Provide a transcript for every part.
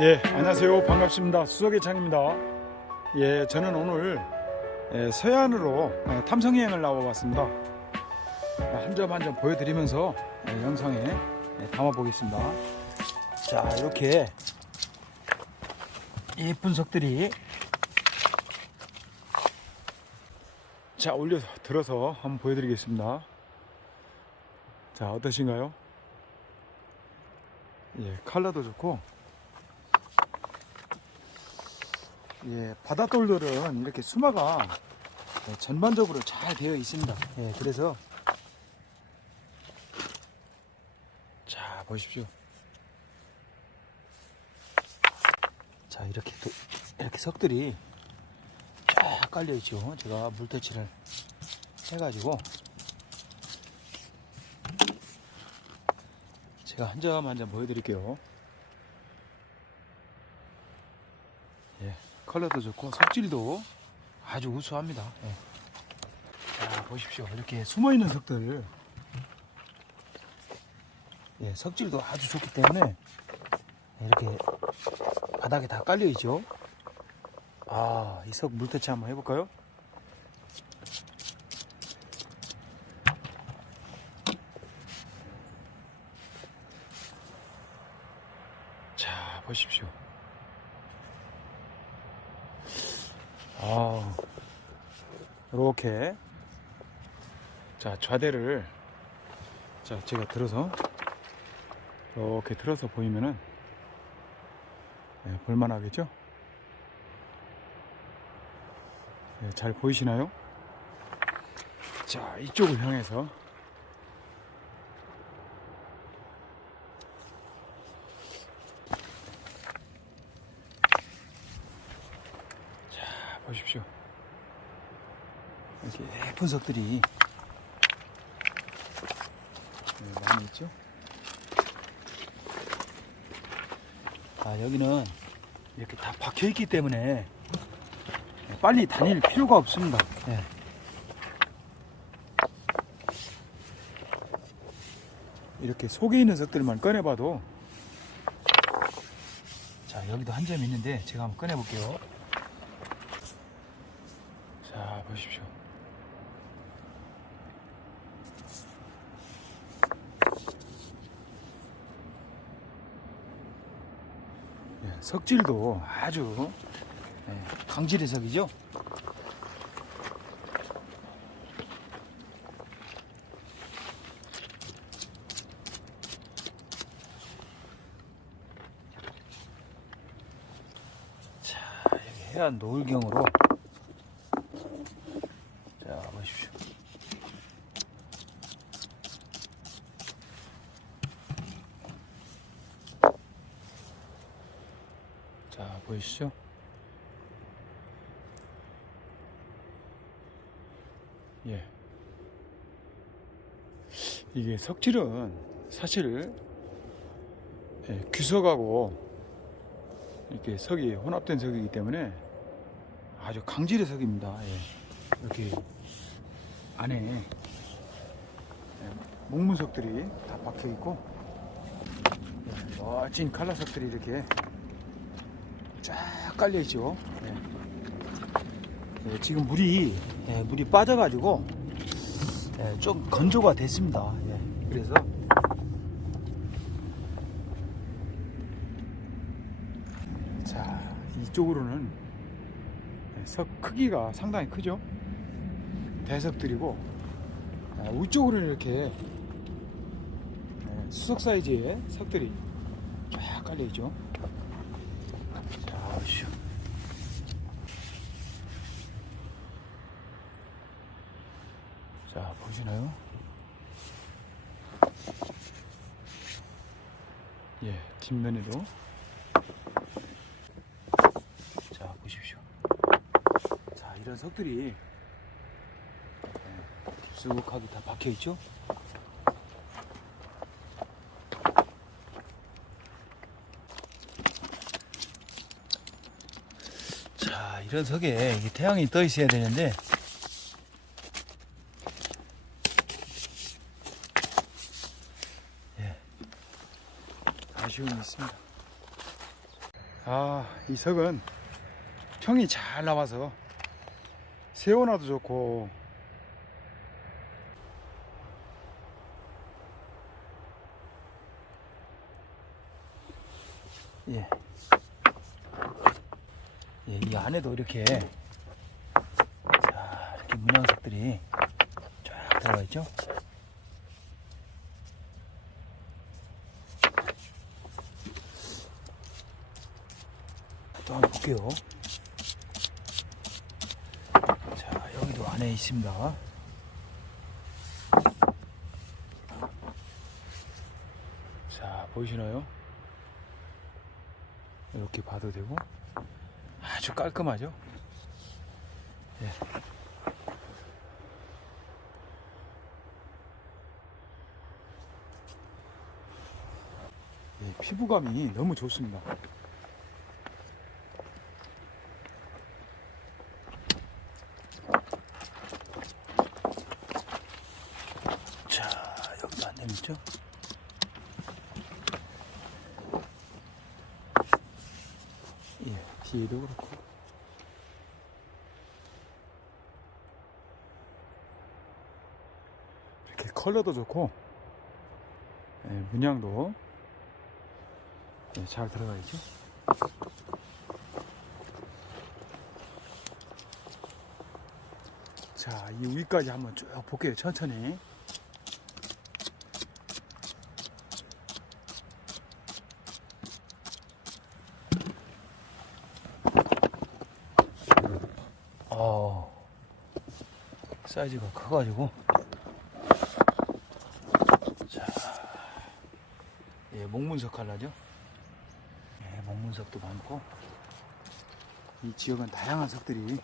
예, 안녕하세요. 반갑습니다. 수석의 창입니다. 예, 저는 오늘 예, 서해안으로 예, 탐성여행을 나와봤습니다. 한 점 한 점 보여드리면서 예, 영상에 예, 담아보겠습니다. 자, 이렇게 예쁜 석들이 자, 올려 들어서 한번 보여드리겠습니다. 자, 어떠신가요? 예, 컬러도 좋고 예, 바닷돌들은 이렇게 수마가 예, 전반적으로 잘 되어 있습니다. 예, 그래서 자 보십시오. 자 이렇게 또 이렇게 석들이 쫙 깔려 있죠. 제가 물터치를 해가지고 제가 한 점 한 점 보여드릴게요. 예, 컬러도 좋고 석질도 아주 우수합니다. 예. 자 보십시오. 이렇게 숨어 있는 석들, 예, 석질도 아주 좋기 때문에 이렇게 바닥에 다 깔려 있죠. 아, 이 석 물터치 한번 해볼까요? 자, 보십시오. 아, 이렇게 자 좌대를 자 제가 들어서 이렇게 들어서 보이면은 예, 볼만하겠죠? 예, 잘 보이시나요? 자 이쪽을 향해서 자 보십시오. 이렇게 예쁜 석들이 네, 많이 있죠? 아, 여기는 이렇게 다 박혀 있기 때문에 빨리 다닐 필요가 없습니다. 예. 이렇게 속에 있는 석들만 꺼내봐도 자 여기도 한 점 있는데 제가 한번 꺼내볼게요. 자 보십시오. 예, 석질도 아주 예, 강질의 석이죠. 자, 여기 해안 노을경으로 자 보십시오. 자 보이시죠? 예. 이게 석질은 사실 예, 귀석하고 이렇게 석이 혼합된 석이기 때문에 아주 강질의 석입니다. 예. 이렇게 안에 예, 목문석들이 다 박혀 있고 예, 멋진 칼라석들이 이렇게 쫙 깔려 있죠. 예. 예, 지금 물이 예, 물이 빠져가지고 예, 좀 건조가 됐습니다. 예, 그래서 자 이쪽으로는 예, 석 크기가 상당히 크죠. 대석들이고 아, 위쪽으로는 이렇게 예, 수석 사이즈의 석들이 쫙 깔려 있죠. 자, 보시오. 자, 보시나요? 예, 뒷면에도. 자, 보십시오. 자, 이런 석들이 예, 깊숙하게 다 박혀 있죠? 자, 이런 석에 태양이 떠 있어야 되는데 아쉬움이 있습니다. 아, 이 석은 평이 잘 나와서 세워놔도 좋고 예. 예, 이 안에도 이렇게 자, 이렇게 문양석들이 쫙 들어가 있죠. 또 한번 볼게요. 자, 여기도 안에 있습니다. 자, 보이시나요? 이렇게 봐도 되고 아주 깔끔하죠? 예. 예, 피부감이 너무 좋습니다. 자, 안 되겠죠? 예, 뒤에도 그렇고. 이렇게 컬러도 좋고, 예, 문양도 예, 잘 들어가 있죠? 자, 이 위까지 한번 쭉 볼게요, 천천히. 어, 사이즈가 커가지고. 자, 예, 목문석 칼라죠. 예, 목문석도 많고. 이 지역은 다양한 석들이.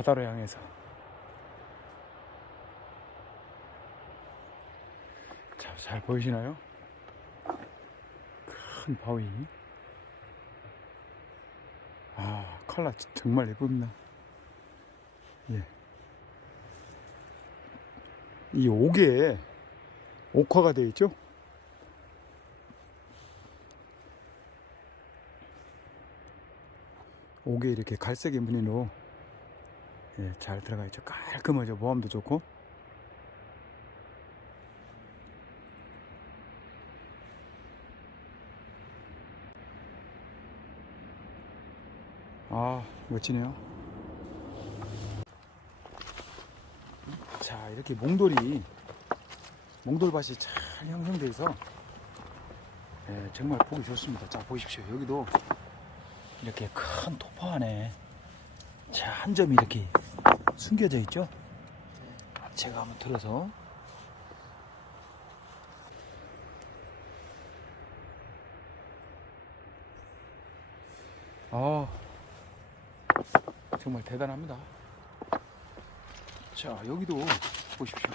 바다로 향해서. 자, 잘 보이시나요? 큰 바위. 아, 컬러 정말 예쁩니다. 예. 이 옥에 옥화가 되어 있죠? 옥에 이렇게 갈색의 무늬로 예, 잘 들어가 있죠. 깔끔하죠. 모함도 좋고. 아, 멋지네요. 자, 이렇게 몽돌이, 몽돌밭이 잘 있어 예, 정말 보기 좋습니다. 자, 보십시오. 여기도 이렇게 큰 토파 안에 자, 한 점이 이렇게 숨겨져 있죠? 제가 한번 들어서 아, 정말 대단합니다. 자, 여기도 보십시오.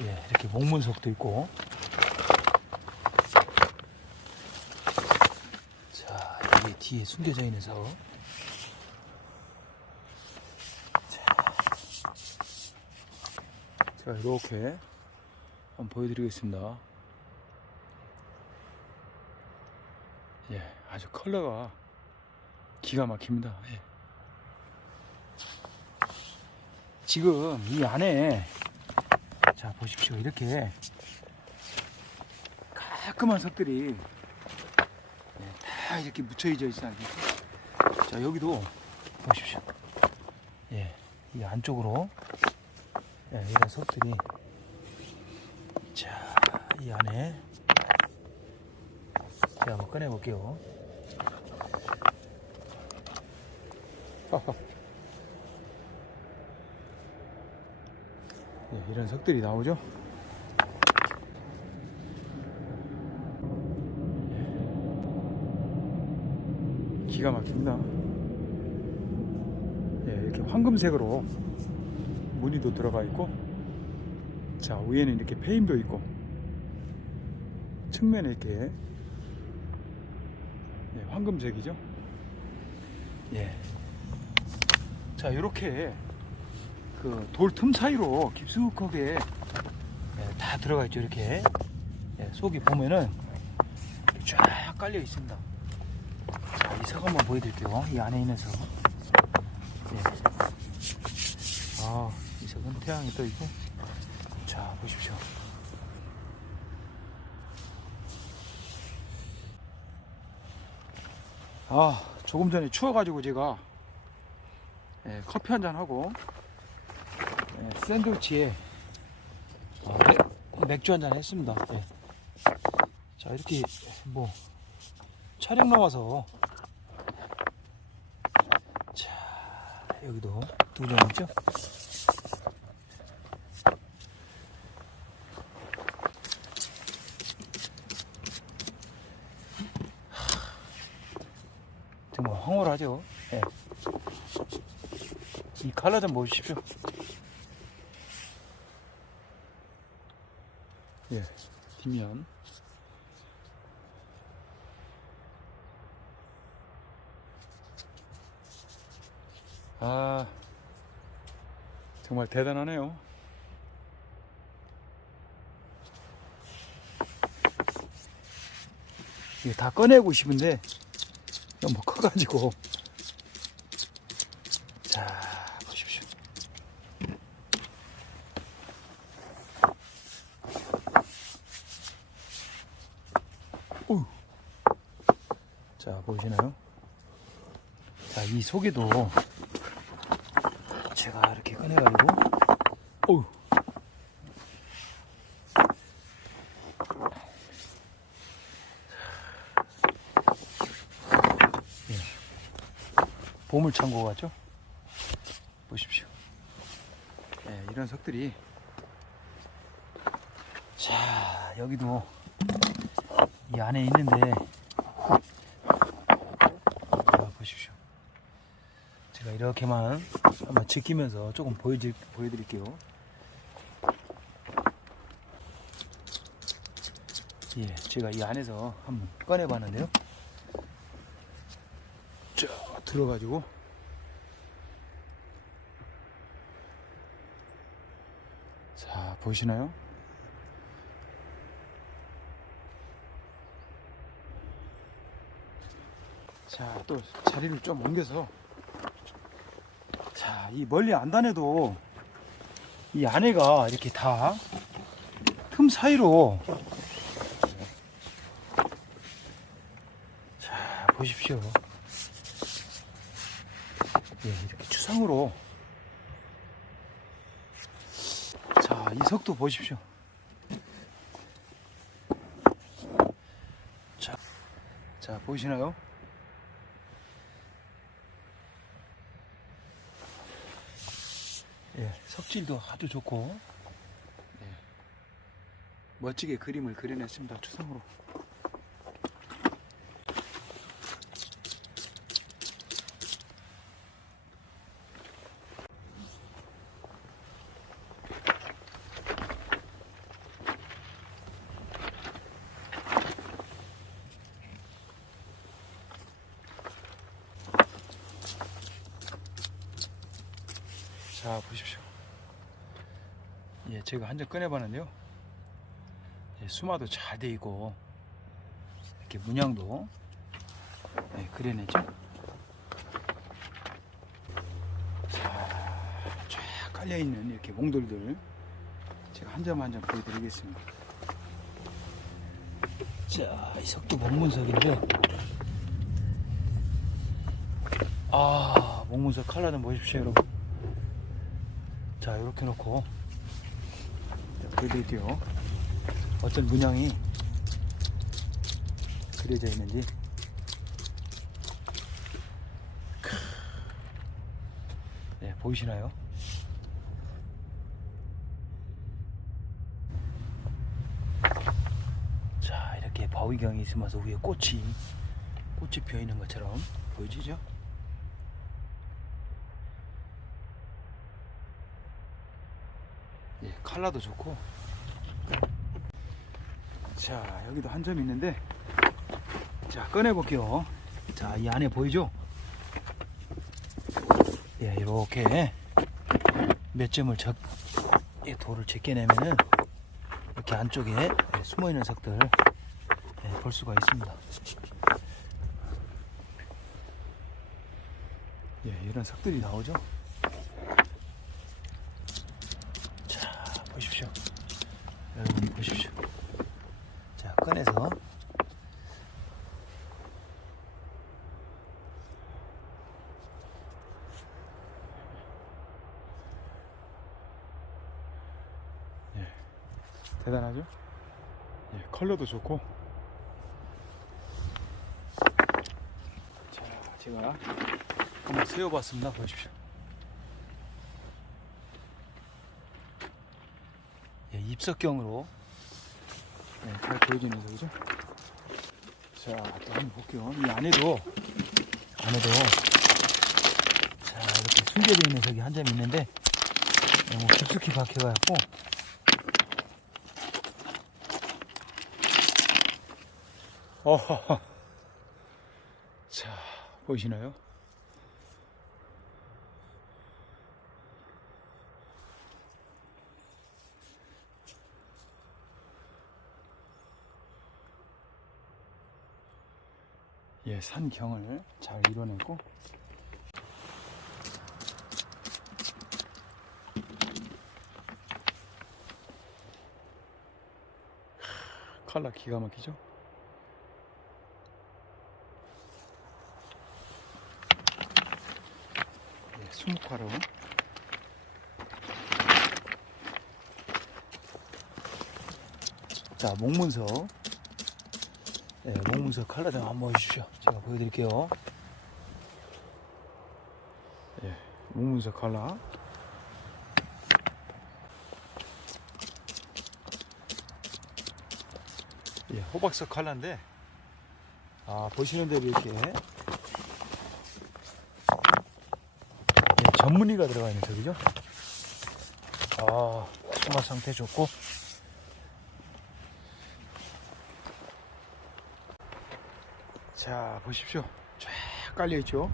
예, 이렇게 목문석도 있고. 자, 이게 뒤에 숨겨져 있는 석. 자, 제가 이렇게 한번 보여드리겠습니다. 예, 아주 컬러가 기가 막힙니다. 예. 지금 이 안에 자 보십시오 이렇게 깔끔한 석들이 예, 다 이렇게 묻혀져 있지 않겠죠? 자 여기도 보십시오. 예, 이 안쪽으로 예, 이런 석들이 자 이 안에 제가 한번 꺼내 볼게요. 네, 이런 석들이 나오죠. 예. 기가 막힙니다. 예, 이렇게 황금색으로 무늬도 들어가 있고, 자 위에는 이렇게 페임도 있고, 측면에 이렇게 네, 황금색이죠. 예. 자, 이렇게 그 돌 틈 사이로 깊숙하게 예, 다 들어가 있죠. 이렇게 예, 속이 보면은 쫙 깔려 있습니다. 자, 이석 한번 보여드릴게요. 이 안에 있는 석. 예. 아, 이 석은 태양이 떠 있고. 자, 보십시오. 아, 조금 전에 추워가지고 제가 예, 커피 한잔 하고 예, 샌드위치에 어, 맥- 맥주 한잔 했습니다. 예. 자, 이렇게 뭐 촬영 나와서 자, 여기도 두점 있죠? 정말 황홀하죠. 칼라 좀 보십시오. 예, 뒷면. 아, 정말 대단하네요. 이게 다 꺼내고 싶은데 너무 커가지고 자 보십시오 오. 자 보이시나요 자이 속에도 제가 이렇게 꺼내가지고 오. 보물 창고 같죠? 보십시오. 네, 이런 석들이 자 여기도 이 안에 있는데 자, 보십시오. 제가 이렇게만 한번 지키면서 조금 보여드, 보여드릴게요. 예, 제가 이 안에서 한번 꺼내봤는데요. 자, 들어가지고 자, 보이시나요? 자, 또 자리를 좀 옮겨서 자, 이 멀리 안 다녀도 이 안에가 이렇게 다 틈 사이로 자, 보십시오. 예, 이렇게 추상으로. 자, 이 석도 보십시오. 자, 자, 보이시나요? 예, 석질도 아주 좋고, 예, 멋지게 그림을 그려냈습니다. 추상으로. 자 보십시오. 예, 제가 한 점 꺼내봤는데요. 예, 수마도 잘 돼 있고 이렇게 문양도 예, 그려내죠. 자, 쫙 깔려 있는 이렇게 몽돌들 제가 한 점 한 점 보여드리겠습니다. 자, 이 석도 목문석인데, 아, 목문석 칼라 좀 보십시오, 여러분. 자 이렇게 놓고 보여드릴게요 어떤 문양이 그려져 있는지 크. 네 보이시나요? 자 이렇게 바위경이 있으면서 위에 꽃이 꽃이 피어 있는 것처럼 보여지죠? 예, 칼라도 좋고. 자, 여기도 한 점 있는데. 자, 꺼내 볼게요. 자, 이 안에 보이죠? 예, 이렇게 몇 점을 적, 이 돌을 제껴내면은 이렇게 안쪽에 예, 숨어 있는 석들 예, 볼 수가 있습니다. 예, 이런 석들이 나오죠. 자, 보십시오. 여러분 보십시오. 자, 꺼내서 대단하죠? 예, 컬러도 좋고. 자, 제가 한번 세워봤습니다. 보십시오. 예, 입석경으로 네, 잘 보여지는 소리죠? 자, 또 한번 볼게요. 이 안에도 안에도 자 이렇게 숨겨져 있는 석이 한 점이 있는데 너무 깊숙이 박혀갖고 어, 자, 보이시나요? 산경을 잘 이뤄냈고. 컬러 기가 막히죠? 예, 수묵화로. 자 목문석 예, 목문석 칼라 좀 한번 보여주십시오. 제가 보여드릴게요. 예, 목문석 컬러 예, 호박석 컬러인데 아 보시는 대로 이렇게. 예, 전문의가 들어가 있는 석이죠? 아 수마 상태 좋고 자 보십시오. 쫙 깔려 있죠?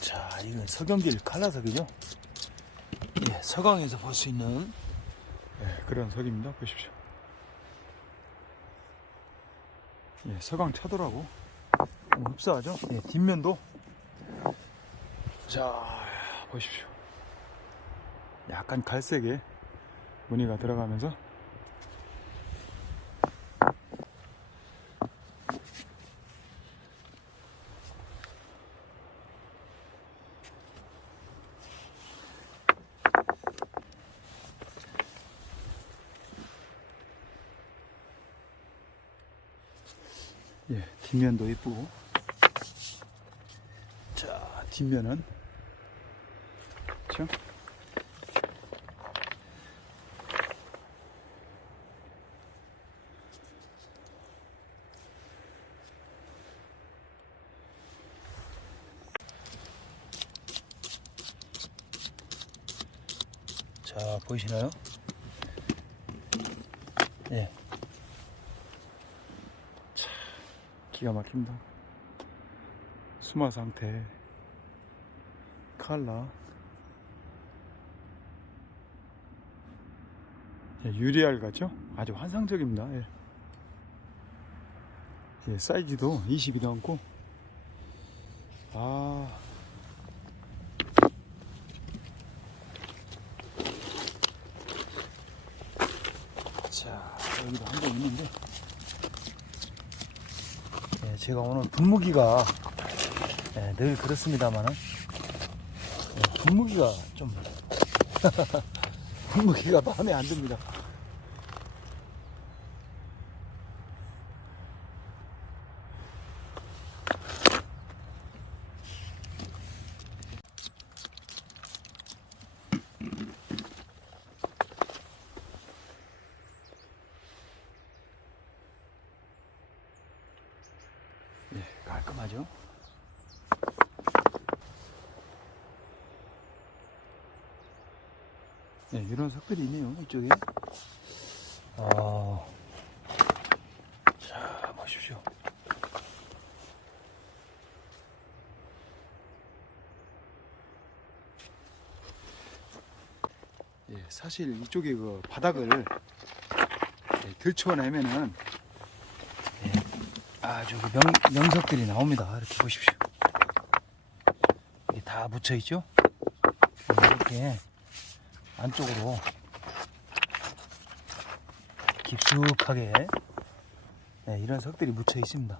자 이건 서경길 칼라석이죠? 예, 서강에서 볼 수 있는 예, 그런 석입니다. 보십시오 예, 서강 차도라고. 흡사하죠? 예, 뒷면도. 자 보십시오. 약간 갈색의 무늬가 들어가면서 예, 뒷면도 이쁘고 자 뒷면은 그렇죠? 자 보이시나요? 예, 기가 막힙니다. 수마 상태, 칼라, 예, 유리알 같죠? 아주 환상적입니다. 예. 예, 사이즈도 20이 넘고, 아, 자, 여기도 한점 있는데, 예, 제가 오늘 분무기가 예, 늘 그렇습니다만은 예, 분무기가 좀 분무기가 마음에 안 듭니다. 깔끔하죠? 네, 이런 석들이 있네요, 이쪽에. 아, 자, 보십시오. 예, 사실 이쪽에 그 바닥을 예, 들쳐내면은 아주 그 명, 명석들이 나옵니다. 이렇게 보십시오. 이게 다 묻혀 있죠? 이렇게 안쪽으로 깊숙하게 네, 이런 석들이 묻혀 있습니다.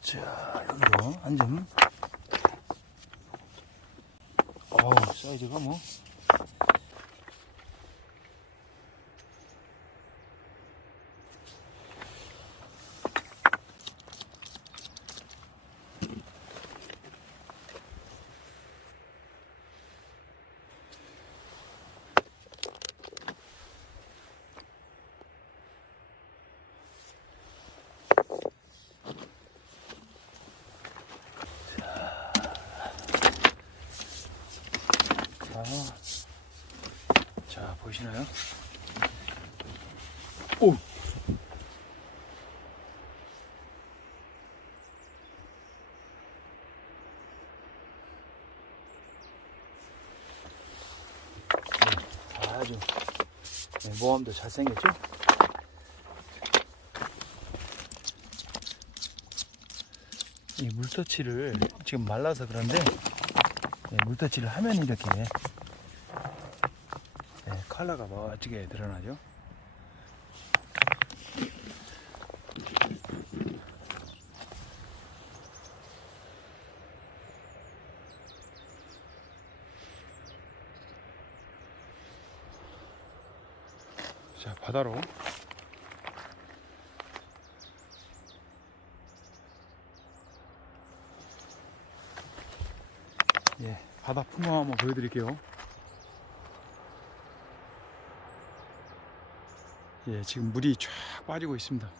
자, 여기도 한 점. 어우, 사이즈가 뭐. 자 보이시나요? 오! 아주 네, 모함도 잘생겼죠? 이 물터치를 지금 말라서 그런데 네, 물터치를 하면 이렇게 네, 컬러가 멋지게 드러나죠. 자 바다로 예 바다 풍광 한번 보여드릴게요 예 지금 물이 쫙 빠지고 있습니다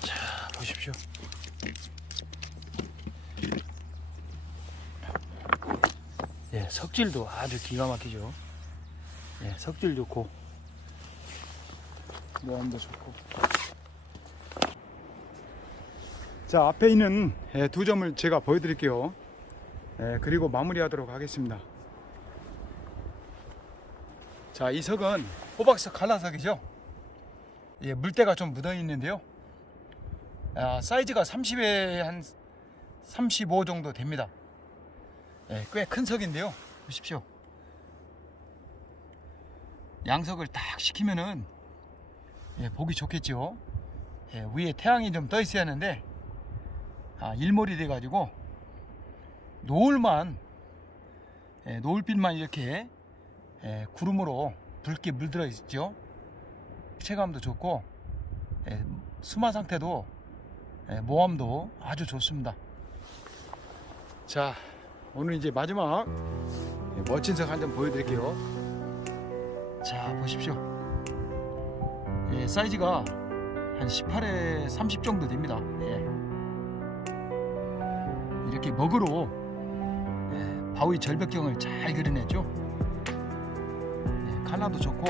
자 보십시오. 예, 석질도 아주 기가 막히죠. 예, 석질 좋고 모함도 좋고 자 앞에 있는 예, 두 점을 제가 보여드릴게요. 예, 그리고 마무리하도록 하겠습니다. 자 이 석은 호박석 갈라석이죠? 예, 물때가 좀 묻어 있는데요. 아, 사이즈가 30에 한 35 정도 됩니다. 예, 꽤큰 석인데요. 보십시오. 양석을 딱 시키면은 예, 보기 좋겠죠. 예, 위에 태양이 좀 떠 있어야 하는데 아, 일몰이 돼 가지고 노을만 예, 노을빛만 이렇게 예, 구름으로 붉게 물들어 있죠. 체감도 좋고 예, 수마 상태도 예, 모함도 아주 좋습니다. 자, 오늘 이제 마지막 예, 멋진 석 한 점 보여드릴게요. 자, 보십시오. 예, 사이즈가 한 18에 30 정도 됩니다. 예. 이렇게 먹으로 예, 바위 절벽경을 잘 그려냈죠. 예, 칼라도 좋고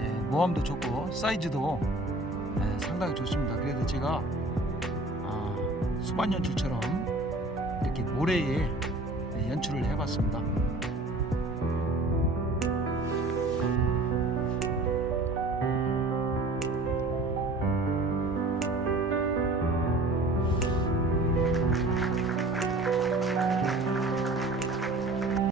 예, 모함도 좋고 사이즈도 예, 상당히 좋습니다. 그래도 제가 아, 수반 연출처럼 이렇게 모래에 예, 연출을 해봤습니다.